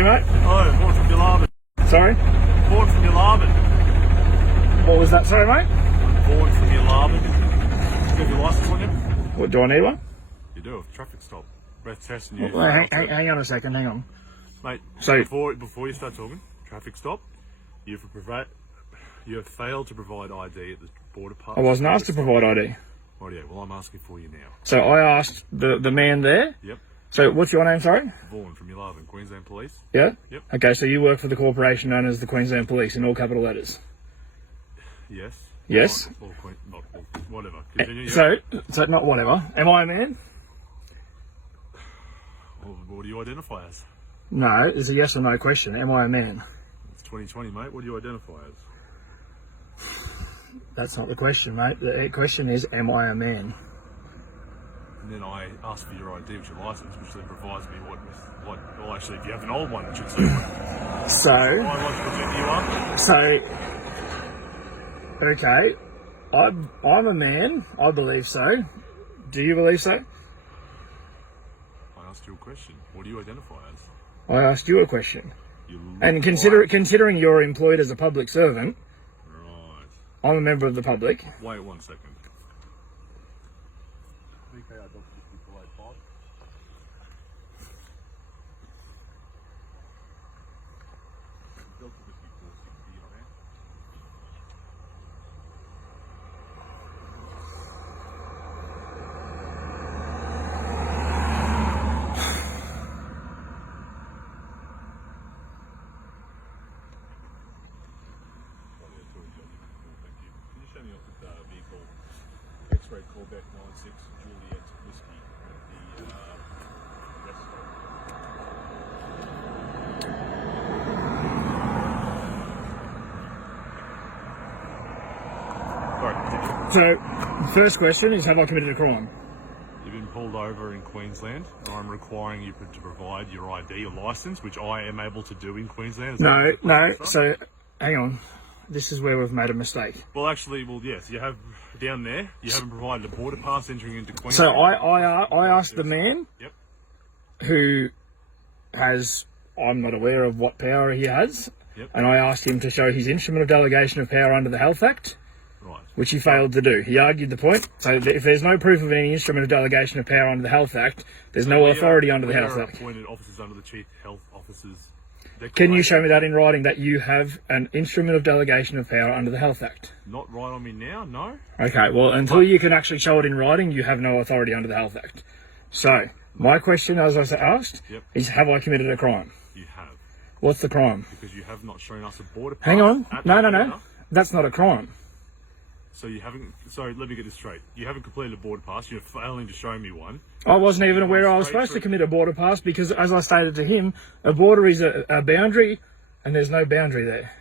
Sorry, mate. Oh, Port from Yalarbin. Sorry? Port from Yalarbin. What was that? Sorry, mate? Port from Yalarbin. Do you have your licence on you? What, do I need one? You do, a traffic stop. Breath test and you... Well, hang on a second, hang on. Mate, So- before you start talking, traffic stop, you have failed to provide ID at the border pass. I wasn't asked to provide ID. Rightio, well I'm asking for you now. So I asked the man there. Yep. So what's your name, sorry? Vaughan from Yalarbin, Queensland Police. Yeah? Yep. Okay, so you work for the corporation known as the Queensland Police in all capital letters. Yes. Yes? Whatever. Continue. So not whatever. Am I a man? Well, what do you identify as? No, it's a yes or no question. Am I a man? It's 2020, mate. What do you identify as? That's not the question, mate. The question is, am I a man? And then I ask for your ID, which is your license, which then provides me what, well actually if you have an old one, it should say what. So, I want to present you up. So, okay, I'm a man. I believe so. Do you believe so? I asked you a question. What do you identify as? I asked you a question. You look And like... considering you're employed as a public servant, Right. I'm a member of the public. Wait 1 second. X-ray callback 96 Juliet Whiskey at the rest stop. So, first question is, have I committed a crime? You've been pulled over in Queensland, and I'm requiring you to provide your ID, your licence, which I am able to do in Queensland. No. So, hang on. This is where we've made a mistake. Well, actually, yes, you have down there. You haven't provided a border pass entering into Queensland. So I asked the man Yep. who has, I'm not aware of what power he has, Yep. and I asked him to show his instrument of delegation of power under the Health Act, Right. which he failed to do. He argued the point. So if there's no proof of any instrument of delegation of power under the Health Act, there's no authority under the Health Act. Appointed officers under the Chief Health Officer's. Can you show me that in writing, that you have an instrument of delegation of power under the Health Act? Not right on me now, no. Okay, well, until you can actually show it in writing, you have no authority under the Health Act. So, my question, as I asked, Yep. is, have I committed a crime? You have. What's the crime? Because you have not shown us a border pass. Hang on. at No. the border. That's not a crime. So you haven't. So let me get this straight. You haven't completed a border pass. You're failing to show me one. I wasn't even aware I was supposed to commit a border pass because, as I stated to him, a border is a boundary, and there's no boundary there.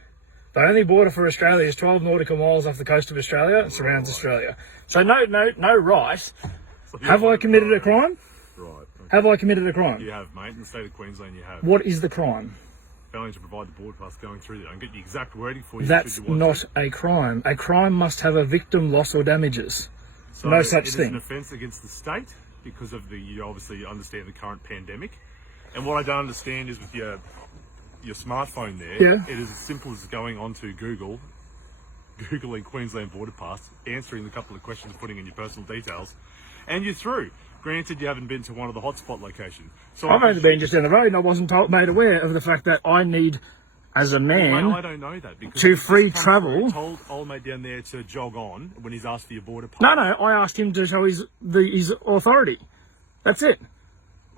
The only border for Australia is 12 nautical miles off the coast of Australia. It surrounds Australia. So no right. So Have I committed a crime? Right. Okay. Have I committed a crime? You have, mate. In the state of Queensland, you have. What is the crime? Failing to provide the border pass going through there. I can get the exact wording for you. That's should you want not to. a crime. A crime must have a victim, loss or damages. So no such It is thing. an offence against the state because of you obviously understand the current pandemic. And what I don't understand is with your smartphone there, Yeah. it is as simple as going onto Google, Googling Queensland border pass, answering the couple of questions, putting in your personal details, and you're through. Granted, you haven't been to one of the hotspot locations. So I've only been just down the road and I wasn't made aware of the fact that I need, as a man, I don't know that because to he's free come travel. through, told old mate down there to jog on when he's asked for your border pass. No, I asked him to show his authority. That's it.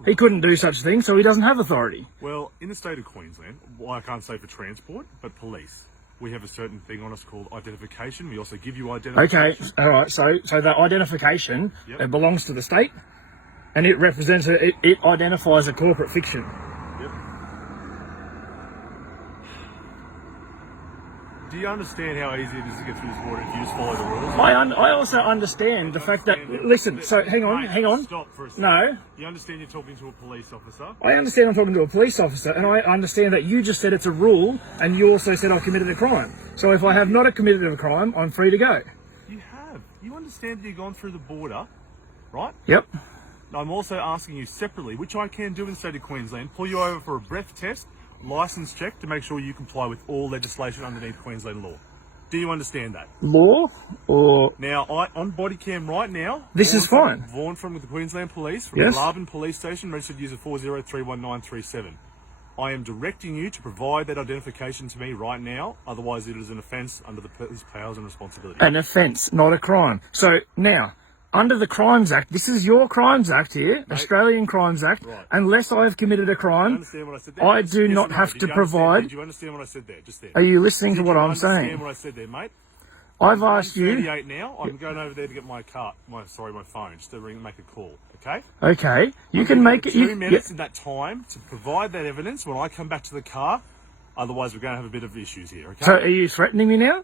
He couldn't do such things, so he doesn't have authority. Well, in the state of Queensland, well, I can't say for transport, but police, we have a certain thing on us called identification. We also give you identification. Okay, all right. So that identification, Yep. it belongs to the state, and it represents it identifies a corporate fiction. Yep. Do you understand how easy it is to get through this border if you just follow the rules? I also understand the fact that, listen, so hang on. Stop for a second. No, You understand you're talking to a police officer? I understand I'm talking to a police officer, and I understand that you just said it's a rule, and you also said I've committed a crime. So if I have not committed a crime, I'm free to go. You have. You understand that you've gone through the border, right? Yep. I'm also asking you separately, which I can do in the state of Queensland, pull you over for a breath test license check to make sure you comply with all legislation underneath Queensland law. Do you understand that? Law or... Now, on body cam right now... This is fine. Vaughan from the Queensland Police, from Yes. Laban Police Station, registered user 40311937. I am directing you to provide that identification to me right now, otherwise it is an offence under the police powers and responsibilities. An offence, not a crime. So now, under the Crimes Act, this is your Crimes Act here, Mate, Australian Crimes Act, right. Unless I have committed a Do you crime, understand what I said there? I do Yes not or no? have Did to you understand- provide... Did you understand what I said there? Just there. Are you listening to Did what you I'm understand saying? what I said there, mate? I've asked you... 38 now. I'm going over there to get my my phone, just to make a call. Okay. Okay, you I'm can gonna make give it... you You, 2 minutes in that time to provide that evidence when I come back to the car. Otherwise, we're going to have a bit of issues here. Okay. So are you threatening me now?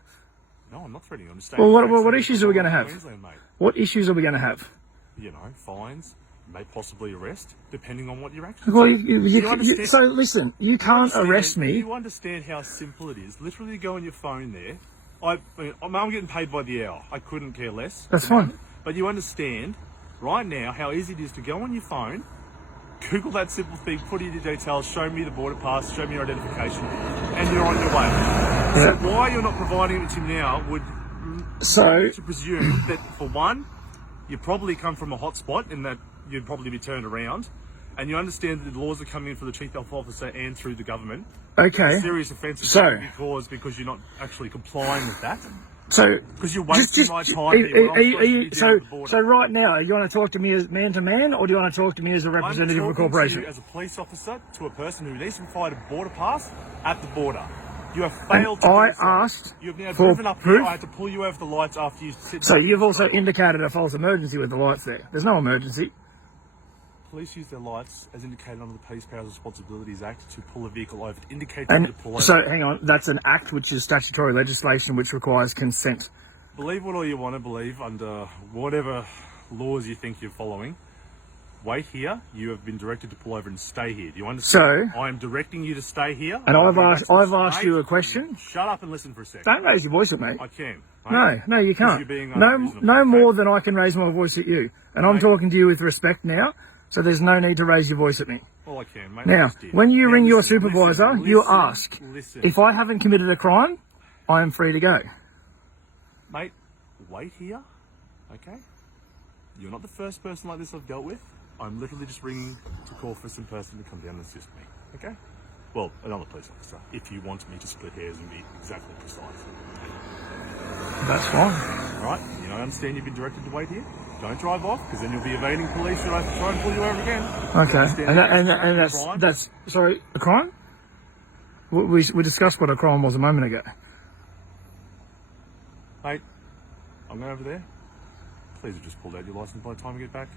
No, I'm not threatening you. I'm just saying. Well, what issues are we going to have? Queensland, mate. What issues are we going to have? You know, fines, may possibly arrest, depending on what your actions. Well, are. so listen, you can't arrest me. You understand how simple it is. Literally go on your phone there. I'm getting paid by the hour. I couldn't care less. That's fine. But you understand right now how easy it is to go on your phone, Google that simple thing, put in your details, show me the border pass, show me your identification, and you're on your way. Yeah. So why you're not providing it to me now would to presume that, for one, you probably come from a hotspot in that you'd probably be turned around, and you understand that the laws are coming in for the Chief Health Officer and through the government. Okay. Serious offences So- can be caused because you're not actually complying with that. So Because you're wasting my time here when I'm supposed to be dealing with the border. so right now, are you want to talk to me as man to man, or do you want to talk to me as a representative of a I'm talking corporation? to you as a police officer to a person who needs to provide a border pass at the border. You have failed to I do so. asked You have now for driven up proof. here. I had to pull you over the lights after you sit. So you've also indicated a false emergency with the lights there. There's no emergency. Police use their lights as indicated under the Police Powers and Responsibilities Act to pull a vehicle over. It indicates And you to pull over. so, hang on, that's an act which is statutory legislation which requires consent. Believe what all you want to believe under whatever laws you think you're following. Wait here. You have been directed to pull over and stay here. Do you understand? So- I am directing you to stay here. And I'm I've going asked- back to I've asked you a state. question. Shut up and listen for a second. Don't raise your voice at me. I can. No, you can't. You're being No, unreasonable, no okay? more than I can raise my voice at you. And I'm Mate. talking to you with respect now, so there's no need to raise your voice at me. All I can, mate. Now, I just did. when you Now ring your listen, supervisor, listen, you listen, ask, Listen. if I haven't committed a crime, I am free to go. Mate, wait here. Okay? You're not the first person like this I've dealt with. I'm literally just ringing to call for some person to come down and assist me. Okay? Well, another police officer, if you want me to split hairs and be exactly precise. That's fine. Alright? You know, I understand you've been directed to wait here. Don't drive off, because then you'll be evading police should I try and pull you over again. Okay. Understand And that's a crime? that's, sorry, a crime? We discussed what a crime was a moment ago. Mate, I'm going over there. Please have just pulled out your license by the time you get back.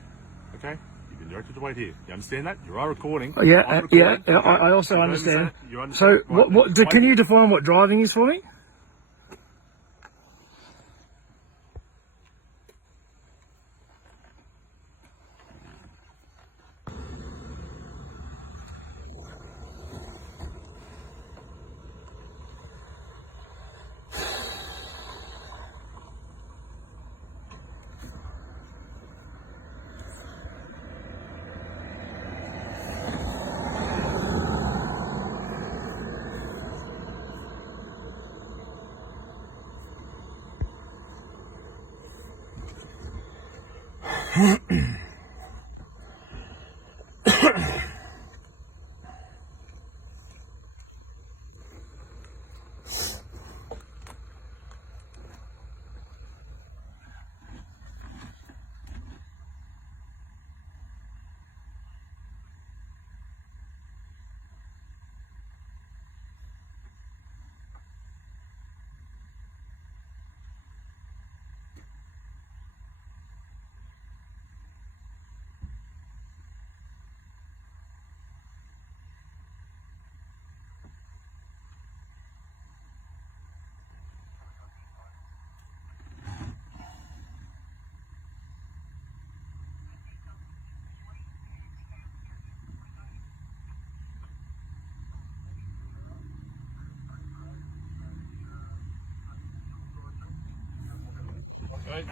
Okay? You've been directed to wait here. You understand that? You are recording. Yeah, I'm yeah, recording. I also You understand. You So, understand? Right, wait. can you define what driving is for me?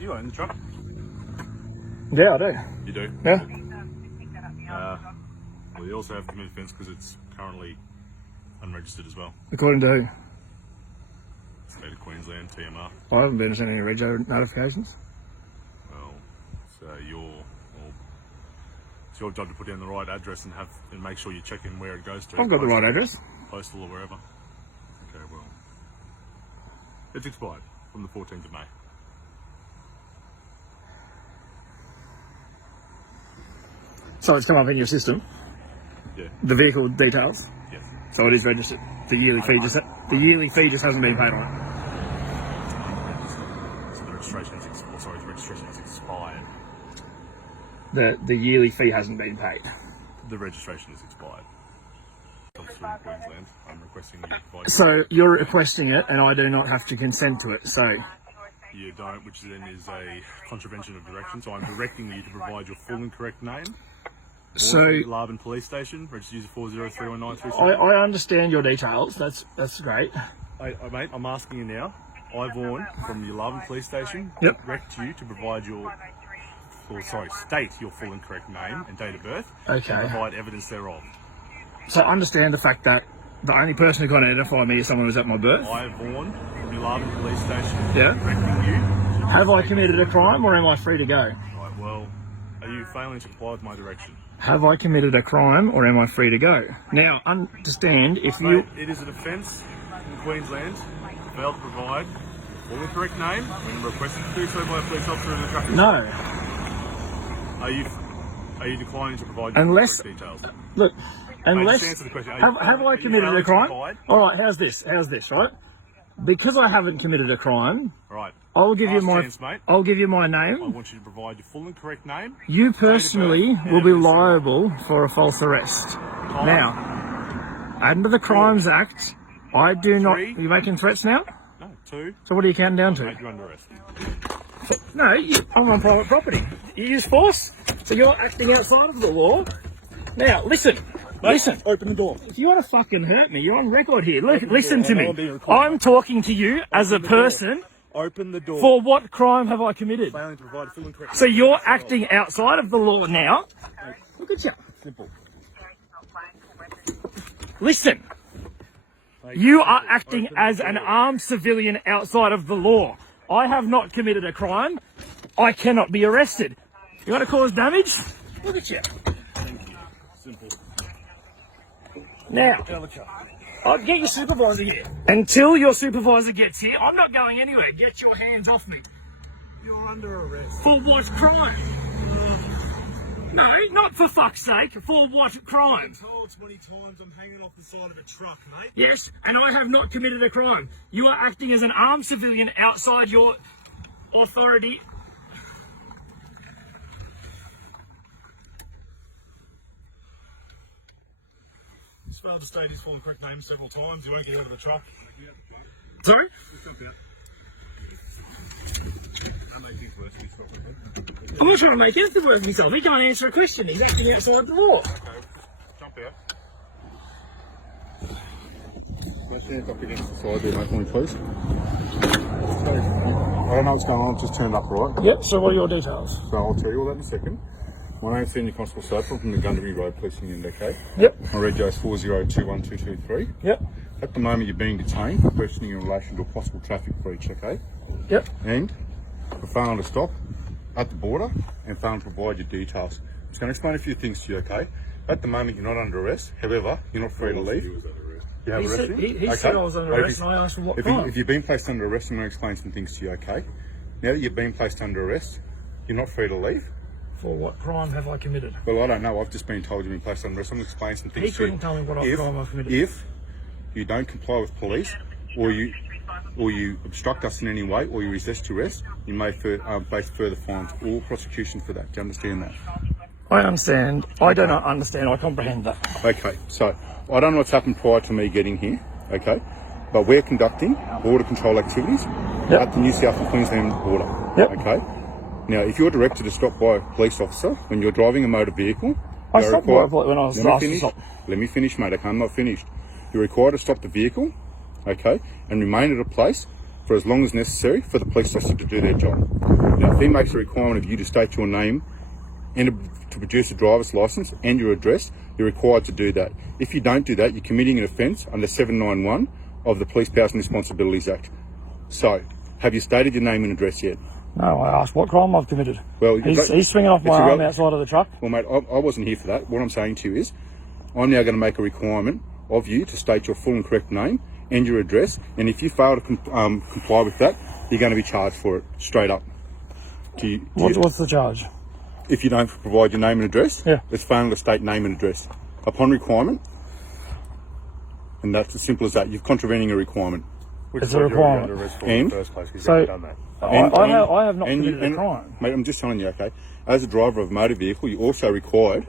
You own the truck? Yeah, I do. You do? Yeah. Well, you also have committed offence because it's currently unregistered as well. According to who? State of Queensland, TMR. I haven't been sent any rego notifications. Well, it's your job to put down the right address and make sure you check in where it goes to. I've got the right address. Postal or wherever. Okay, well, it's expired from the 14th of May. So it's come up in your system. Yeah. The vehicle details. Yes. So it is registered. The yearly fee just hasn't been paid on it. So the registration is expired. The yearly fee hasn't been paid. The registration is expired. Officer in Queensland, I'm requesting you provide. So you're requesting it, and I do not have to consent to it. So You don't, which then is a contravention of direction. So I'm directing you to provide your full and correct name. So Laban Police Station, registered user 403193. I understand your details. That's great. Mate, I'm asking you now. I, Vaughan, from your Laban Police Station, Yep. direct you to provide state your full and correct name and date of birth. Okay. And provide evidence thereof. So understand the fact that the only person who can identify me is someone who's at my birth. I, Vaughan, from your Laban Police Station, Yeah. directing you. Have I committed a crime, or am I free to go? Right, well, are you failing to comply with my direction? Have I committed a crime, or am I free to go? Now, understand if you... Mate, it is an offence in Queensland to fail to provide full and correct name when requested to do so by a police officer in the traffic. No. Are you declining to provide Unless... correct details? Look, Mate, unless... just answer the question. Have I committed a crime? Alright, how's this, right? Because I haven't committed a crime, Right. I'll give you my... Chance, mate. I'll give you my I name. want you to provide your full and correct name. You personally birth, will be evidence thereof. liable for a false arrest. Now, under the Crimes Act, I do not... Are Three. you making threats now? No, 2. So what are you counting down to? Mate, you're under arrest. No, I'm on private property. You use force, so you're acting outside of the law. Now, listen. Open the door. If you want to fucking hurt me, you're on record here. Look, listen to I know me. I'm being recorded. I'm talking to you as a person. Open the door. For what crime have I committed? Failing to provide full and correct. So you're acting outside of the law now. Look at you. Simple. Listen. You are acting as an armed civilian outside of the law. I have not committed a crime. I cannot be arrested. You want to cause damage? Look at you. Thank you. Simple. Now, I'll get your supervisor here. Until your supervisor gets here, I'm not going anywhere. Get your hands off me. You're under arrest. For what crime? No, not for fuck's sake. For what crime? I've told 20 times I'm hanging off the side of a truck, mate. Yes, and I have not committed a crime. You are acting as an armed civilian outside your authority. His father stated his full and correct name several times. You won't get out of the truck. Sorry? I'm not trying to make anything worth myself. He can't answer a question. He's acting outside the law. Okay, jump out. Can I stand up against the side there, mate, for me, please? I don't know what's going on, I've just turned up, right? Yep, so what are your details? So I'll tell you all that in a second. My name's Senior Constable Soper. I'm from the Gundarby Road Policing Unit, okay? Yep. My reg is 40212223. Yep. At the moment, you're being detained for questioning in relation to a possible traffic breach, okay? Yep. And for failing to stop at the border and failing to provide your details. I'm just going to explain a few things to you, okay? At the moment, you're not under arrest. However, you're not free to leave. You have He said, arrested? he said I was under arrest and I asked for what crime. If you've been placed under arrest, I'm going to explain some things to you, okay? Now that you've been placed under arrest, you're not free to leave. For what crime have I committed? Well, I don't know. I've just been told you've been placed under arrest. I'm going to explain some things He to you. couldn't tell me what crime I've committed. If you don't comply with police, or you obstruct us in any way, or you resist arrest, you may face further fines or prosecution for that. Do you understand that? I understand. I do not understand. I comprehend that. Okay, so I don't know what's happened prior to me getting here, okay? But we're conducting border control activities at the New South and Queensland border, okay? Now, if you're directed to stop by a police officer when you're driving a motor vehicle... I stopped by when I was last stopped. Let me finish, mate. Okay, I'm not finished. You're required to stop the vehicle, okay, and remain at a place for as long as necessary for the police officer to do their job. Now, if he makes a requirement of you to state your name and to produce a driver's licence and your address, you're required to do that. If you don't do that, you're committing an offence under 791 of the Police Powers and Responsibilities Act. So, have you stated your name and address yet? No, I asked what crime I've committed. Well, he's swinging off my arm outside of the truck. Well, mate, I wasn't here for that. What I'm saying to you is, I'm now going to make a requirement of you to state your full and correct name and your address, and if you fail to comply with that, you're going to be charged for it, straight up. What's the charge? If you don't provide your name and address, yeah, it's failing to state name and address upon requirement, and that's as simple as that. You're contravening a requirement. It's a requirement. And so I have not committed a crime. Mate, I'm just telling you, okay? As a driver of a motor vehicle, you're also required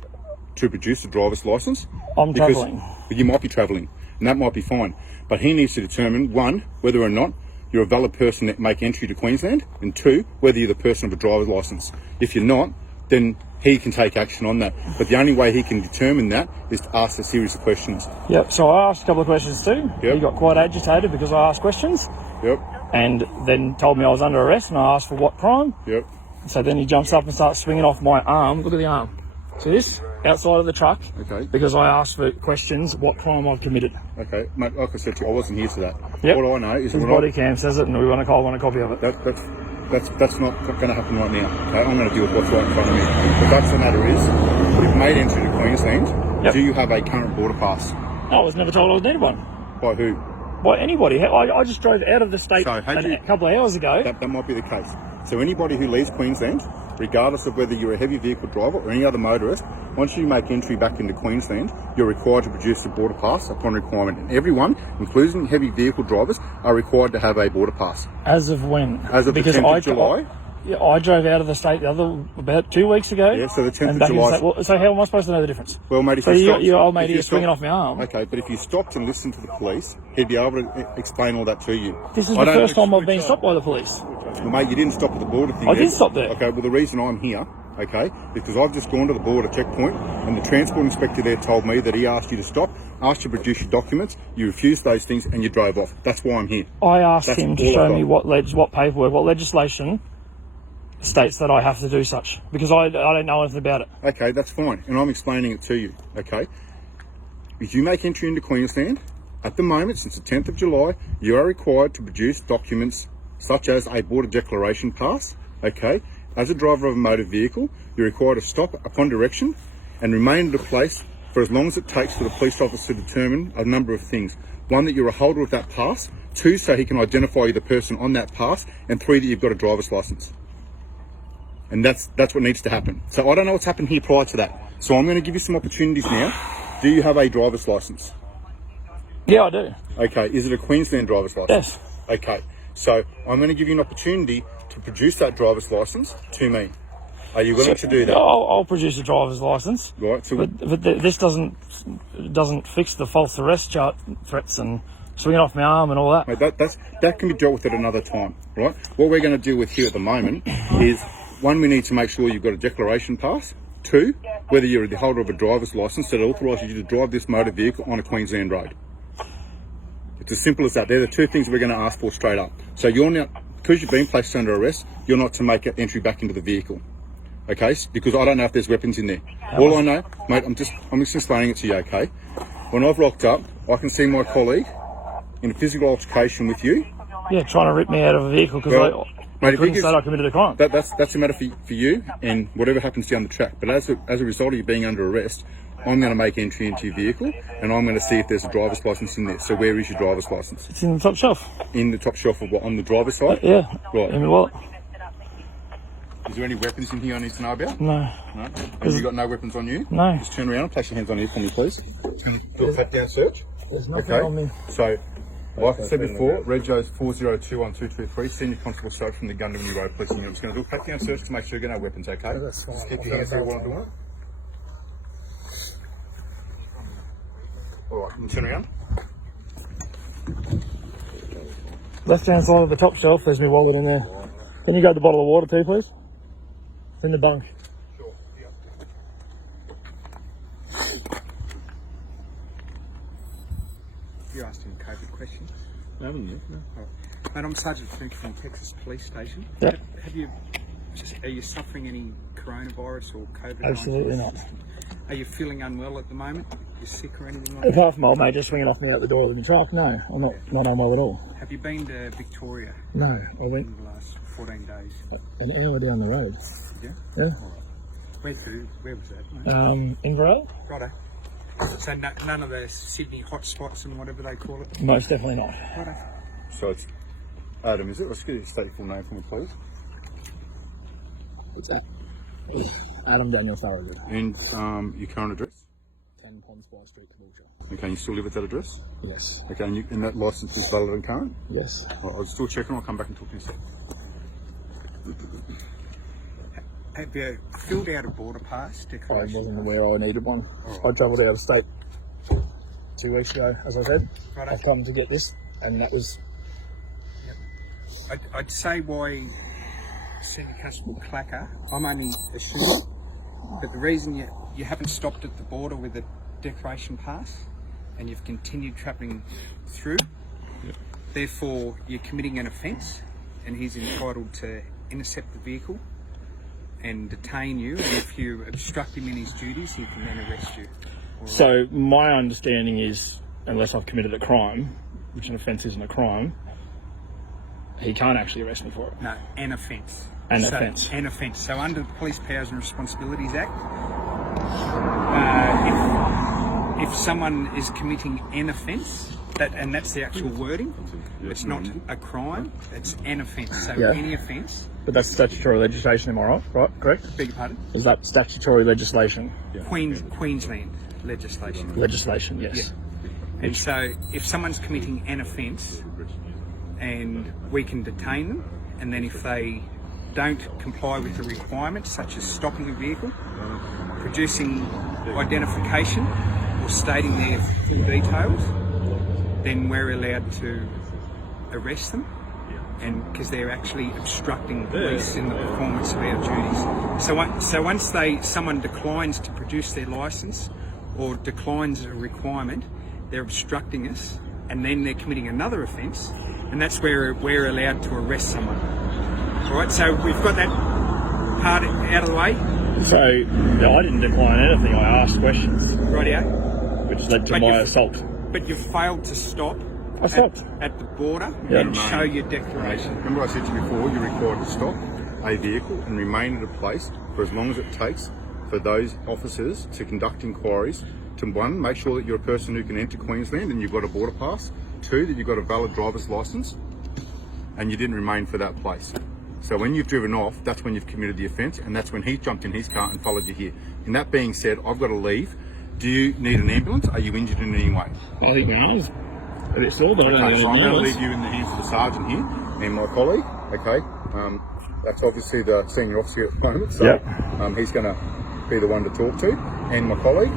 to produce a driver's licence. I'm travelling. You might be travelling, and that might be fine. But he needs to determine, one, whether or not you're a valid person that make entry to Queensland, and two, whether you're the person of a driver's licence. If you're not, then he can take action on that. But the only way he can determine that is to ask a series of questions. Yep, so I asked a couple of questions too. Yep. He got quite agitated because I asked questions. Yep. And then told me I was under arrest, and I asked for what crime. Yep. So then he jumps up and starts swinging off my arm. Look at the arm. See this? Outside of the truck. Okay. Because I asked for questions, what crime I've committed. Okay, mate, like I said to you, I wasn't here for that. Yep. All I know is... His body cam says it, and we want a copy of it. That's not going to happen right now. Okay, I'm going to deal with what's right in front of me. The fact of the matter is, you've made entry to Queensland. Yep. Do you have a current border pass? I was never told I was needed one. By who? By anybody. I just drove out of the state So, a couple of hours ago. That might be the case. So anybody who leaves Queensland, regardless of whether you're a heavy vehicle driver or any other motorist, once you make entry back into Queensland, you're required to produce a border pass upon requirement. And everyone, including heavy vehicle drivers, are required to have a border pass. As of when? As of because the 10th of July. I drove out of the state about 2 weeks ago. Yeah, so the 10th of July. So how am I supposed to know the difference? Well, mate, if so you stopped, your old mate is swinging off my arm. Okay, but if you stopped and listened to the police, he'd be able to explain all that to you. This is the first time I've been stopped by the police. Well, mate, you didn't stop at the border thing. I did stop there. Okay, well, the reason I'm here, okay, is because I've just gone to the border checkpoint, and the transport inspector there told me that he asked you to stop, asked you to produce your documents, you refused those things, and you drove off. That's why I'm here. I asked him to show me what paperwork, what legislation states that I have to do such, because I don't know anything about it. Okay, that's fine, and I'm explaining it to you, okay? If you make entry into Queensland, at the moment, since the 10th of July, you are required to produce documents such as a border declaration pass, okay? As a driver of a motor vehicle, you're required to stop upon direction and remain at a place for as long as it takes for the police officer to determine a number of things. One, that you're a holder of that pass. Two, so he can identify you the person on that pass. And three, that you've got a driver's license. And that's what needs to happen. So I don't know what's happened here prior to that. So I'm going to give you some opportunities now. Do you have a driver's license? Yeah, I do. Okay, is it a Queensland driver's license? Yes. Okay, so I'm going to give you an opportunity to produce that driver's license to me. Are you willing to do that? I'll produce a driver's license. Right. So, but this doesn't fix the false arrest threats and swinging off my arm and all that. Mate, that can be dealt with at another time, right? What we're going to deal with here at the moment is, one, we need to make sure you've got a declaration pass. Two, whether you're the holder of a driver's license that authorises you to drive this motor vehicle on a Queensland road. It's as simple as that. They're the two things we're going to ask for straight up. So you're now, because you've been placed under arrest, you're not to make an entry back into the vehicle. Okay? Because I don't know if there's weapons in there. All I know, mate, I'm just explaining it to you, okay? When I've rocked up, I can see my colleague in a physical altercation with you. Yeah, trying to rip me out of a vehicle because I couldn't say I committed a crime. That's a matter for you and whatever happens down the track. But as a result of you being under arrest, I'm going to make entry into your vehicle and I'm going to see if there's a driver's license in there. So where is your driver's license? It's in the top shelf. In the top shelf of what? On the driver's side? Yeah. Right. In my wallet. Is there any weapons in here I need to know about? No. No? Have you got no weapons on you? No. Just turn around and place your hands on here for me, please. Do a pat down search. There's nothing on me. So, like I said before, Red Joe's 4021223, Senior Constable Stokes from the Gundam Road Police Union. I'm just going to do a pat down search to make sure you've got no weapons, okay? That's fine. Just keep your hands there while I'm doing it. Alright, can you turn around? Left hand side of the top shelf, there's my wallet in there. Can you grab the bottle of water too, please? It's in the bunk. Sure, yeah. You asked him a COVID question. No, haven't you? No. Mate, I'm Sergeant Frank from Texas Police Station. Yep. Are you suffering any coronavirus or COVID-19? Absolutely not. Are you feeling unwell at the moment? You sick or anything like that? Apart from old mate just swinging off me out the door with the truck, no, I'm not unwell at all. Have you been to Victoria No, I went in the last 14 days? an hour down the road. Yeah? Yeah. All right. Where was that, mate? Inverell? Righto. So none of the Sydney hotspots and whatever they call it? Most definitely not. Righto. So it's Adam, is it? Let's get you state your full name for me, please. What's that? Adam Daniel Farragut. And your current address? 10 Ponsby Street, Caboolture. Okay, and you still live at that address? Yes. Okay, and that licence is valid and current? Yes. I'll still check and I'll come back and talk to you soon. Have you filled out a border pass I declaration? wasn't aware I needed one. I travelled out of state 2 weeks ago, as I said. Righto. I've come to get this, and that was... I'd say why Senior Constable Clacker, I'm only assuming, but the reason you haven't stopped at the border with a declaration pass and you've continued travelling through, therefore you're committing an offence and he's entitled to intercept the vehicle and detain you, and if you obstruct him in his duties he can then arrest you. So my understanding is, unless I've committed a crime, which an offence isn't a crime, he can't actually arrest me for it. No, an offence. An So, offence. An offence. So under the Police Powers and Responsibilities Act, if someone is committing an offence, and that's the actual wording, it's not a crime, it's an offence. So Yeah. any offence, But that's statutory legislation, am I right? Right, correct? beg your pardon, Is that statutory legislation? Queensland legislation. Legislation, yes. And so if someone's committing an offence, and we can detain them, and then if they don't comply with the requirements such as stopping the vehicle, producing identification or stating their full details, then we're allowed to arrest them, and because they're actually obstructing police in the performance of our duties. So once someone declines to produce their licence or declines a requirement, they're obstructing us, and then they're committing another offence, and that's where we're allowed to arrest someone. All right, so we've got that part out of the way. So I didn't decline anything, I asked questions, Rightio. which led to But my you've- assault. But you've failed to stop I stopped. at the border Yeah. and show your declaration. Remember I said to you before, you're required to stop a vehicle and remain at a place for as long as it takes for those officers to conduct inquiries to, one, make sure that you're a person who can enter Queensland and you've got a border pass, two, that you've got a valid driver's licence, and you didn't remain for that place. So when you've driven off, that's when you've committed the offence, and that's when he jumped in his car and followed you here. And that being said, I've got to leave. Do you need an ambulance? Are you injured in any way? I think my arm's a bit sore, but I don't Okay, know so I'm anything going to else. leave you in the hands of the sergeant here and my colleague. Okay, that's obviously the senior officer at the moment, so Yep. he's going to be the one to talk to, and my colleague.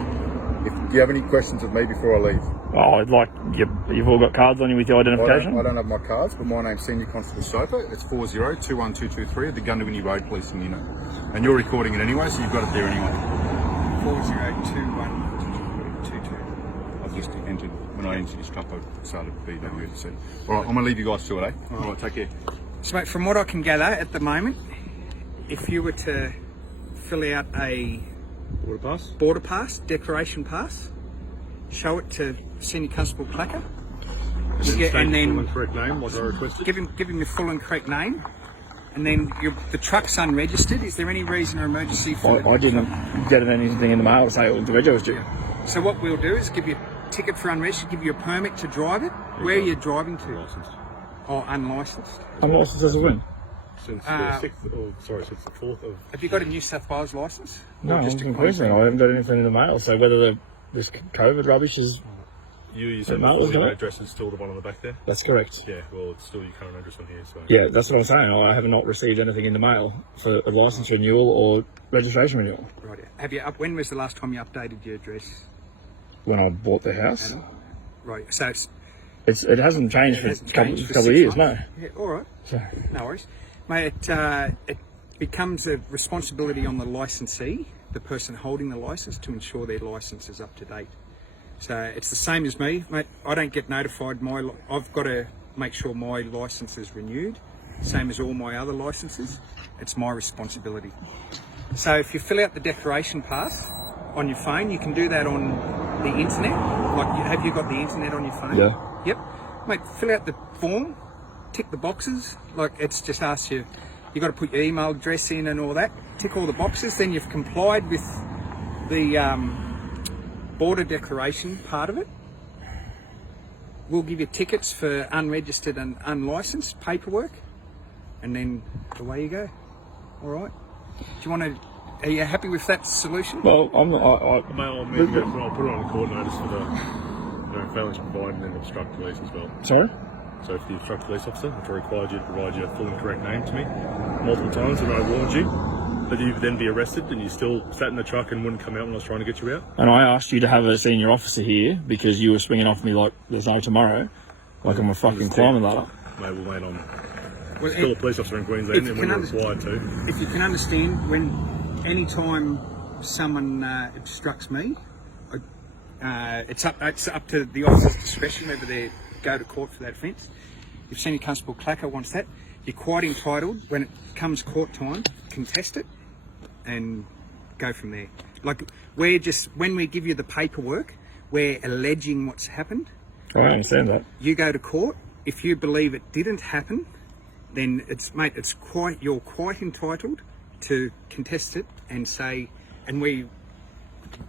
Do you have any questions of me before I leave? Oh, I'd like, you've all got cards on you with your identification? I don't have my cards, but my name's Senior Constable Soper. It's 40-21223 at the Gundawini Road Policing Unit. And you're recording it anyway, so you've got it there anyway. 402122. I've just entered, when I entered his truck, I started BWFC. All right, I'm going to leave you guys to it, eh? All right, take care. So, mate, from what I can gather at the moment, if you were to fill out a border pass, declaration pass, show it to Senior Constable Clacker, and then correct name, like I requested. give him your full and correct name, and then the truck's unregistered. Is there any reason or emergency for I didn't get anything in the mail to say it was the reg was due. So what we'll do is give you a ticket for unregistered, give you a permit to drive it. Where are you driving to? Licensed. Oh, unlicensed. I'm licensed as a win. Since Uh, the 6th, since the 4th of... Have you got a New South Wales licence? No, Or I'm just a from Queensland. I haven't got anything in the mail, so whether this COVID rubbish is... You said No, before no. your address is still the one on the back there? That's correct. Yeah, well, it's still your current address on here, so... Yeah, that's what I'm saying. I have not received anything in the mail for a licence renewal or registration renewal. Right. Have you when was the last time you updated your address? When I bought the house, Right. So it hasn't changed for a hasn't couple, changed for couple of 6 years, no. months? Yeah, all right. So, No worries. Mate, it becomes a responsibility on the licensee, the person holding the licence, to ensure their licence is up to date. So it's the same as me, mate. I don't get notified. I've got to make sure my licence is renewed, same as all my other licences. It's my responsibility. So if you fill out the declaration pass, on your phone. You can do that on the internet. Like, have you got the internet on your phone? Yeah. Yep. Mate, fill out the form, tick the boxes. Like, it's just asks you, you got to put your email address in and all that. Tick all the boxes. Then you've complied with the border declaration part of it. We'll give you tickets for unregistered and unlicensed paperwork, and then away you go. All right. Do you want to? Are you happy with that solution? Well, I'm not. I'll put it on a court notice for the failing to provide and then obstruct police as well. Sorry? So if the obstruct police officer, which I required you to provide your full and correct name to me multiple times, and I warned you that you'd then be arrested, and you still sat in the truck and wouldn't come out when I was trying to get you out. And I asked you to have a senior officer here because you were swinging off me like there's no tomorrow, like I'm a fucking climbing ladder. Mate, well, mate, I'm Well, still a police officer in Queensland, and we're required to. If you can understand, any time someone obstructs me, it's up to the officer's discretion whether they go to court for that offence. If Senior Constable Clacker wants that, you're quite entitled, when it comes court time, contest it and go from there. Like, when we give you the paperwork, we're alleging what's happened. I understand that. You go to court. If you believe it didn't happen, then you're quite entitled to contest it and say, and we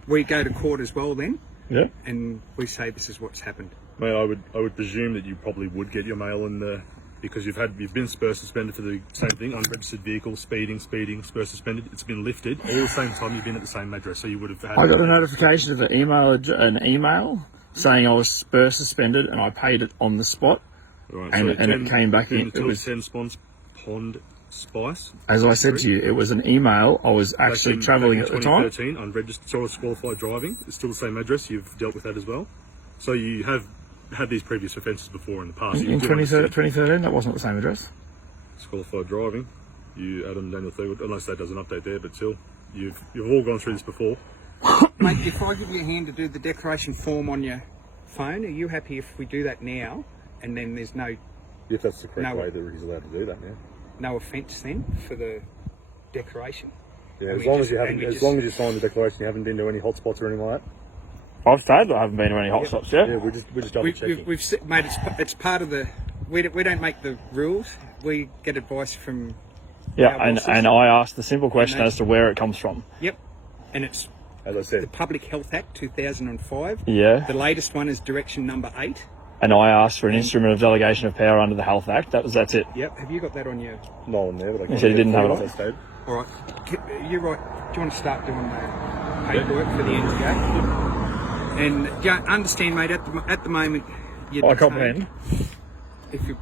go to court as well then. Yeah. And we say this is what's happened. Mate, I would presume that you probably would get your mail in the, because you've been spur suspended for the same thing, unregistered vehicle, speeding, spur suspended. It's been lifted all the same time. You've been at the same address, so you would have had. I got a notification of an email saying I was spur suspended, and I paid it on the spot. Right, and so it came back in. It was 10 Spons Pond Spice. As I said to you, it was an email. I was actually travelling at the time. 2013, unregistered, so disqualified driving. It's still the same address. You've dealt with that as well. So you have had these previous offences before in the past. In 2013, that wasn't the same address. Disqualified driving. You, Adam Daniel Thurgood, unless that does an update there, but still, you've all gone through this before. Mate, if I give you a hand to do the declaration form on your phone, are you happy if we do that now? And then there's no If that's the correct way that he's allowed to do that now. no offence then for the declaration. Yeah, And as we long just- as you and haven't, we as just- long as you signed the declaration, you haven't been to any hotspots or anything like that. I've stayed, but I haven't been to any hot stops yet. Yeah, we're just double checking. Mate, it's part of the. We don't make the rules. We get advice from. Yeah, our bosses. and I asked the simple question And as to where it comes from. Yep, and it's As I the said, Public Health Act 2005. Yeah. The latest one is Direction Number 8. And I asked for an instrument of delegation of power under the Health Act. That's it. Yep. Have you got that on your? no one there, but I He said he didn't have it on. I stayed. All right. You're right. Do you want to start doing the paperwork for the NTA? And yeah, understand, mate. At the moment, you're I detained. comprehend. If you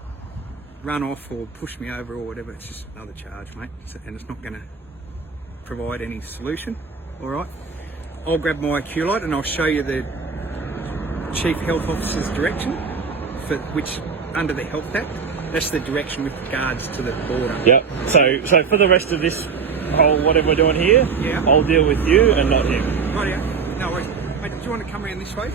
run off or push me over or whatever, it's just another charge, mate. And it's not going to provide any solution. All right. I'll grab my Q light and I'll show you the Chief Health Officer's direction, for which under the Health Act, that's the direction with regards to the border. Yep. So for the rest of this whole whatever we're doing here, Yeah. I'll deal with you and not him. Rightio. No worries. Mate, do you want to come around this way?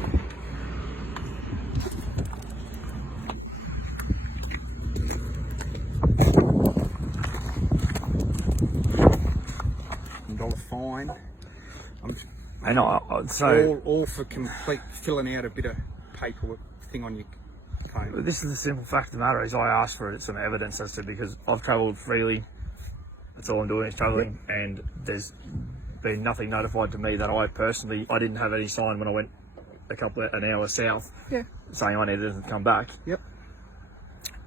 $1 fine. I know. So all for complete filling out a bit of paperwork thing on your phone. this is the simple fact of the matter is I asked for some evidence as to, because I've travelled freely. That's all I'm doing is travelling, and there's been nothing notified to me that I didn't have any sign when I went an hour south, Yeah. saying I needed to come back. Yep.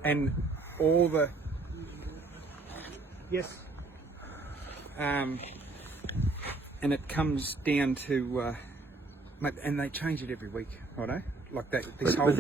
And all the yes. And it comes down to, and they change it every week, righto? Like that. This whole